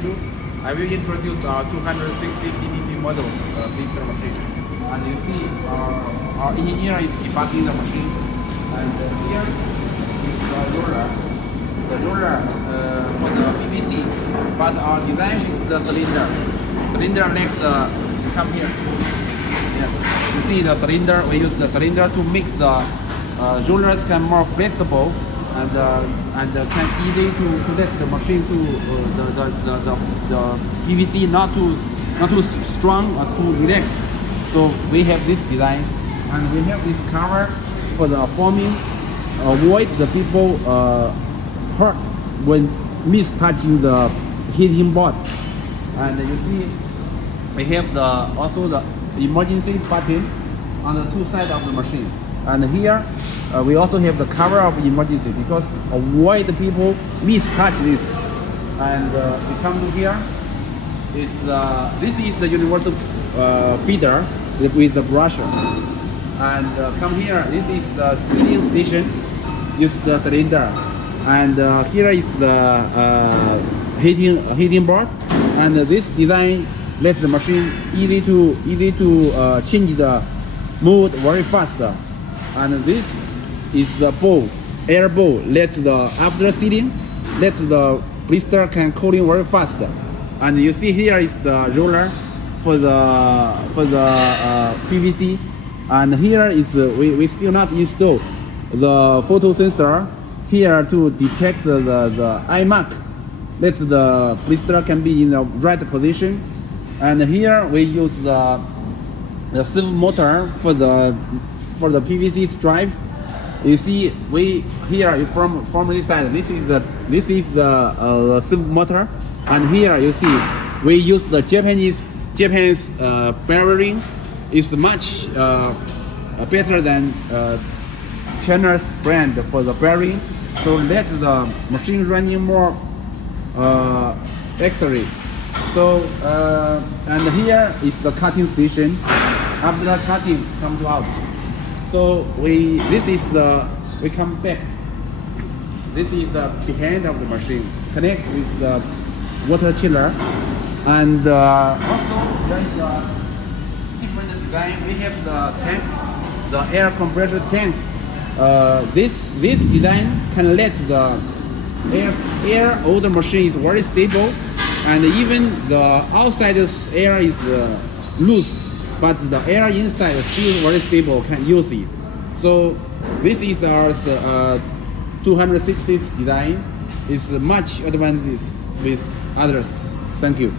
2, I will introduce 260 DPP models blister machine. And you see our engineer is debugging the machine. And here is the roller. The roller for the PVC. But our design is the cylinder. Cylinder next come here. Yes. You see the cylinder, we use the cylinder to make the rollers can more flexible and can easy to let the machine to the PVC not too strong or too relaxed. So we have this design, and we have this cover for the forming, avoid the people hurt when touching the heating board. And you see we have also the emergency button on the two sides of the machine. And here we also have the cover of emergency because avoid the people touch this. And we come to here. This is the universal feeder with the brusher. And come here. This is the feeding station. Use the cylinder. And here is the heating board. And this design lets the machine easy to change the mode very fast. And this is the bowl, air bowl. After stealing, let the blister can cooling very fast. And you see here is the roller for the PVC. And here is we still not install the photo sensor here to detect the eye mark. Let the blister can be in the right position. And here we use the servo motor for the PVC stripe. You see, here from this side, this is the servo motor, and here you see we use the Japanese bearing. It's much better than China's brand for the bearing. So let the machine running more accurate. So and here is the cutting station. After the cutting comes out. So we come back. This is the behind of the machine. Connect with the water chiller, and also there is a different design. We have the tank, the air compressor tank. This design can let the air of the machine is very stable, and even the outside air is loose. But the air inside is still very stable, can use it. So this is our 260 design. It's much advanced with others. Thank you.